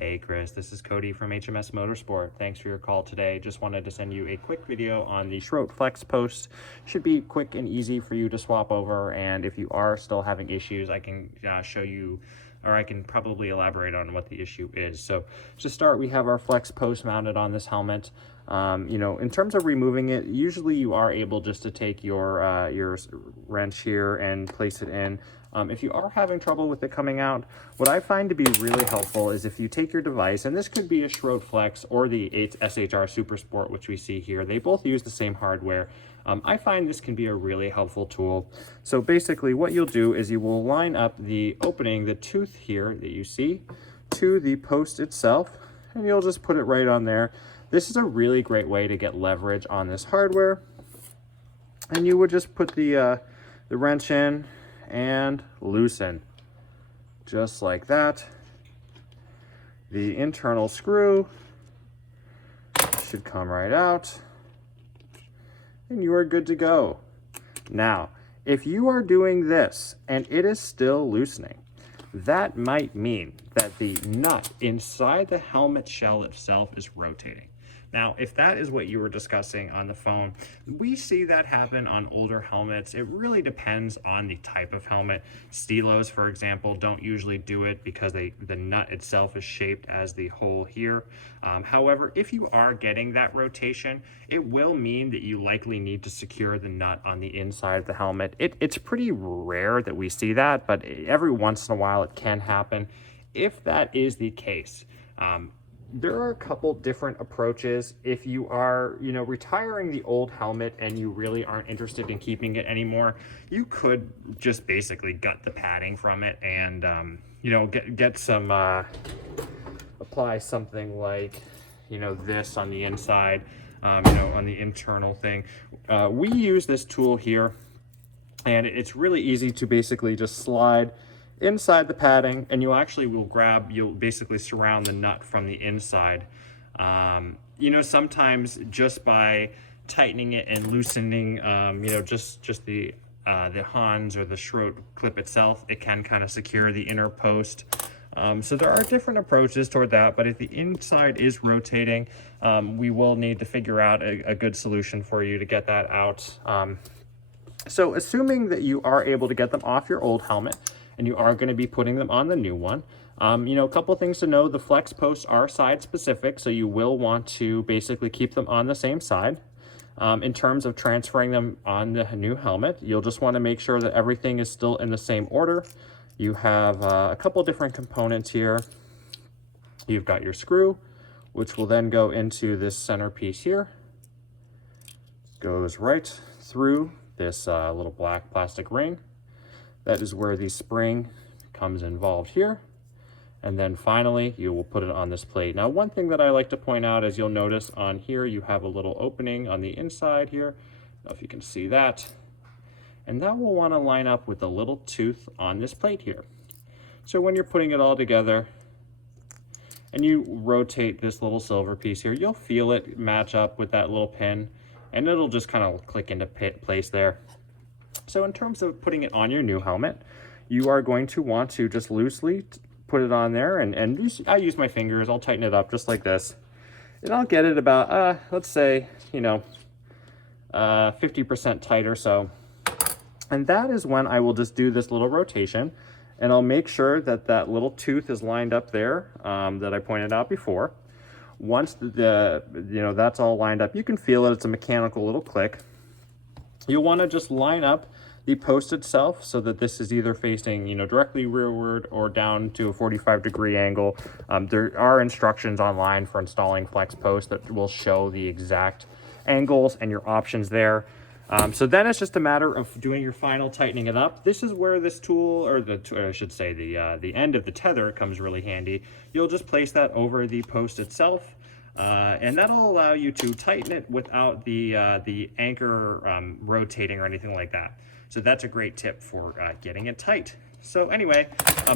Hey Chris, this is Cody from HMS Motorsport. Thanks for your call today. Just wanted to send you a quick video on the Schroth Flex post. Should be quick and easy for you to swap over, and if you are still having issues, I can show you, or I can probably elaborate on what the issue is. So to start, we have our Flex post mounted on this helmet. In terms of removing it, usually you are able just to take your wrench here and place it in. If you are having trouble with it coming out, what I find to be really helpful is if you take your device, and this could be a Schroth Flex or the SHR Super Sport, which we see here. They both use the same hardware. I find this can be a really helpful tool. So basically what you'll do is you will line up the opening, the tooth here that you see, to the post itself, and you'll just put it right on there. This is a really great way to get leverage on this hardware. And you would just put the wrench in and loosen, just like that. The internal screw should come right out, and you are good to go. Now, if you are doing this and it is still loosening, that might mean that the nut inside the helmet shell itself is rotating. Now, if that is what you were discussing on the phone, we see that happen on older helmets. It really depends on the type of helmet. Stelos, for example, don't usually do it because the nut itself is shaped as the hole here. However, if you are getting that rotation, it will mean that you likely need to secure the nut on the inside of the helmet. It's pretty rare that we see that, but every once in a while it can happen. If that is the case, there are a couple different approaches. If you are, retiring the old helmet and you really aren't interested in keeping it anymore, you could just basically gut the padding from it and, get some, apply something like, this on the inside, on the internal thing. We use this tool here, and it's really easy to basically just slide inside the padding, and you'll basically surround the nut from the inside. Sometimes just by tightening it and loosening, just the Hans or the Schroth clip itself, it can kind of secure the inner post. So there are different approaches toward that, but if the inside is rotating, we will need to figure out a good solution for you to get that out. So assuming that you are able to get them off your old helmet, and you are going to be putting them on the new one. A couple things to know: the flex posts are side specific, so you will want to basically keep them on the same side. In terms of transferring them on the new helmet, you'll just want to make sure that everything is still in the same order. You have a couple different components here. You've got your screw, which will then go into this center piece here. Goes right through this little black plastic ring. That is where the spring comes involved here. And then finally, you will put it on this plate. Now, one thing that I like to point out is you'll notice on here, you have a little opening on the inside here. I don't know if you can see that. And that will want to line up with the little tooth on this plate here. So when you're putting it all together and you rotate this little silver piece here, you'll feel it match up with that little pin, and it'll just kind of click into place there. So in terms of putting it on your new helmet, you are going to want to just loosely put it on there, and I use my fingers. I'll tighten it up just like this, and I'll get it about, let's say, 50% tight or so. And that is when I will just do this little rotation, and I'll make sure that that little tooth is lined up there that I pointed out before. Once that's all lined up, you can feel it. It's a mechanical little click. You'll want to just line up the post itself so that this is either facing, directly rearward or down to a 45-degree angle. There are instructions online for installing flex posts that will show the exact angles and your options there. So then it's just a matter of doing your final tightening it up. This is where this tool, or I should say the end of the tether, comes really handy. You'll just place that over the post itself. And that'll allow you to tighten it without the anchor rotating or anything like that. So that's a great tip for getting it tight. So anyway,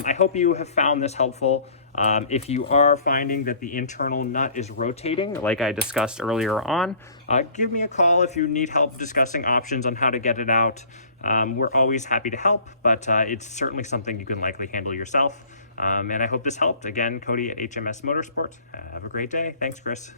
I hope you have found this helpful. If you are finding that the internal nut is rotating, like I discussed earlier on, give me a call if you need help discussing options on how to get it out. We're always happy to help, but it's certainly something you can likely handle yourself. And I hope this helped. Again, Cody at HMS Motorsport. Have a great day. Thanks, Chris.